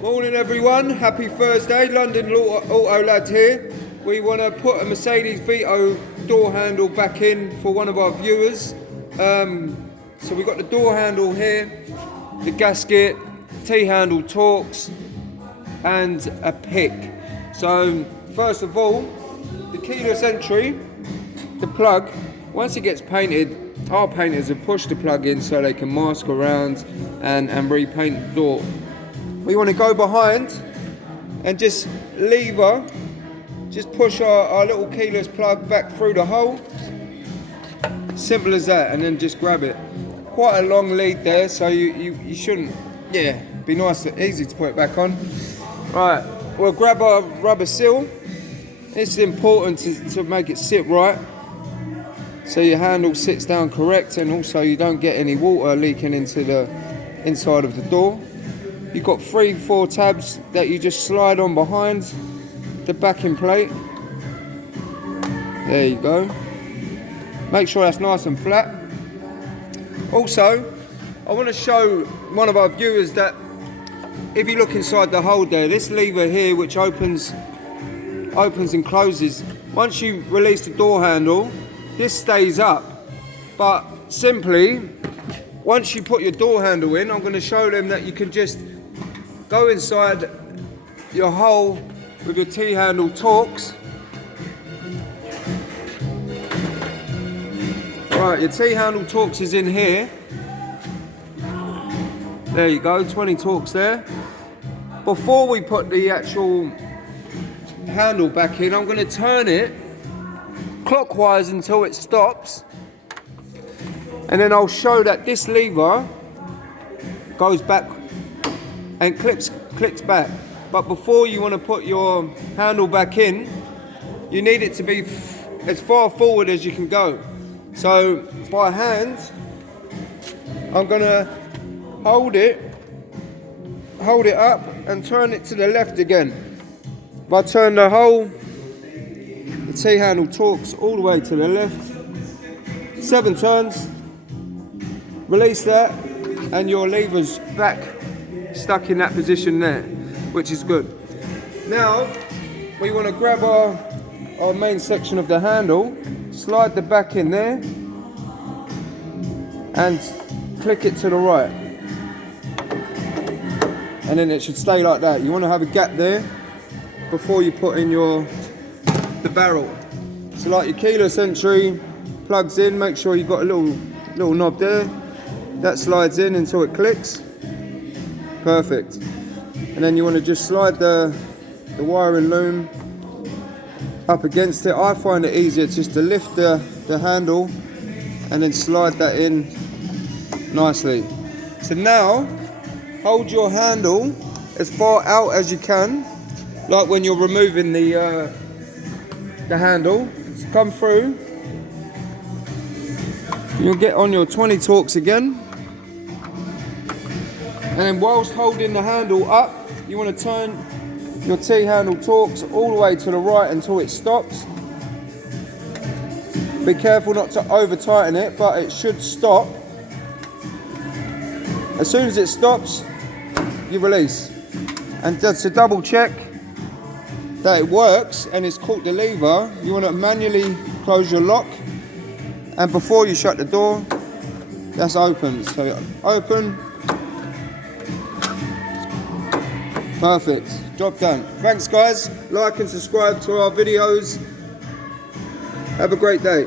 Morning everyone, happy Thursday, London Auto Lad here. We want to put a Mercedes Vito door handle back in for one of our viewers. So we've got the door handle here, the gasket, T-handle Torx and a pick. So first of all, the keyless entry, the plug, once it gets painted, our painters have pushed the plug in so they can mask around and repaint the door. We want to go behind and just lever, just push our little keyless plug back through the hole. Simple as that, and then just grab it. Quite a long lead there, so you shouldn't, be nice and easy to put it back on. Right, we'll grab our rubber seal. It's important to make it sit right, so your handle sits down correct, and also you don't get any water leaking into the inside of the door. You've got 3-4 tabs that you just slide on behind the backing plate. There you go. Make sure that's nice and flat. Also, I want to show one of our viewers that if you look inside the hole there, this lever here which opens and closes, once you release the door handle, this stays up. But simply, once you put your door handle in, I'm going to show them that you can just go inside your hole with your T-handle Torx. Right, your T-handle Torx is in here. There you go, 20 Torx there. Before we put the actual handle back in, I'm going to turn it clockwise until it stops. And then I'll show that this lever goes back and clicks back. But before you want to put your handle back in, you need it to be as far forward as you can go. So by hand, I'm going to hold it up and turn it to the left again. If I turn the T-handle Torx all the way to the left, 7 turns, release that, and your lever's back stuck in that position there, which is good. Now we want to grab our main section of the handle, slide the back in there and click it to the right, and then it should stay like that. You want to have a gap there before you put in the barrel. So like your keyless entry plugs in, make sure you've got a little knob there that slides in until it clicks. Perfect. And then you want to just slide the wiring loom up against it. I find it easier just to lift the handle and then slide that in nicely. So now hold your handle as far out as you can, like when you're removing the handle. It's come through. You'll get on your 20 Torx again. And then whilst holding the handle up, you want to turn your T-handle Torx all the way to the right until it stops. Be careful not to over tighten it, but it should stop. As soon as it stops, you release. And just to double check that it works and it's caught the lever, you want to manually close your lock. And before you shut the door, that's open. So open. Perfect, job done. Thanks guys, like and subscribe to our videos. Have a great day.